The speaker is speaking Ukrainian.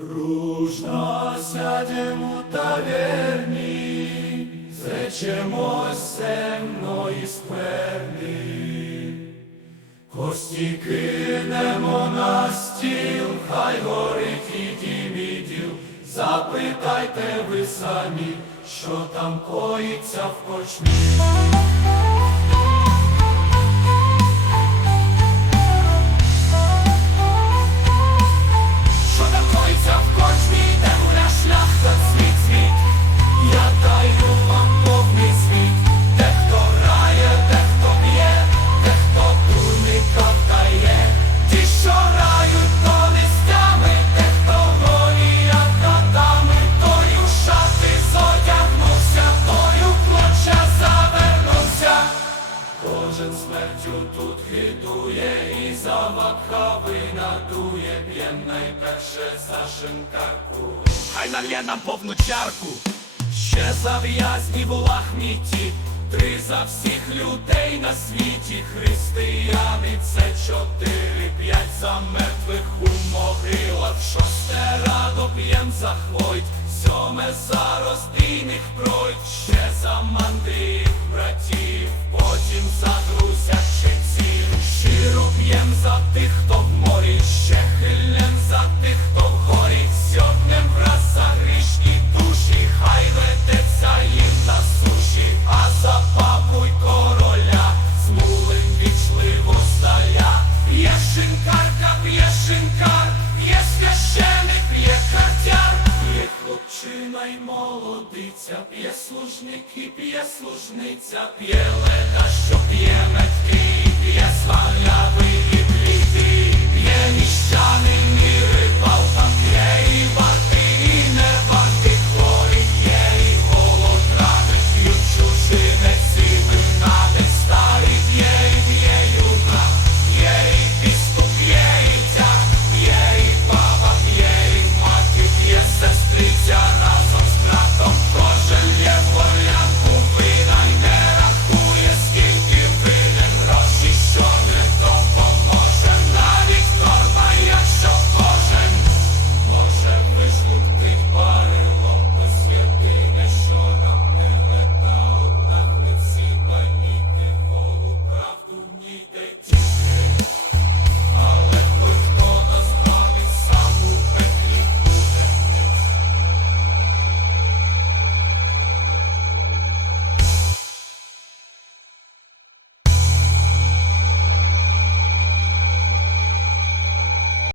Дружно сядем у таверні, зречемось земної скверни. Кості кинемо на стіл, хай горить і дім і діл. Запитайте ви самі, що там коїться в кочмі. Смертю тут хитує і замахави надує, п'єм найперше за шинкарку. Хай налє нам повну чарку, ще за в'язнів у лахміті, три за всіх людей на світі, християни це чотири, п'ять за мертвих у могилах, шосте радо п'єм за хвойт, сьоме за роздійних пройд, ще за мандрів братів, потім за молодиця, п'є служник і п'є служниця, п'є леда, що п'є метки, п'є сваля, міщанин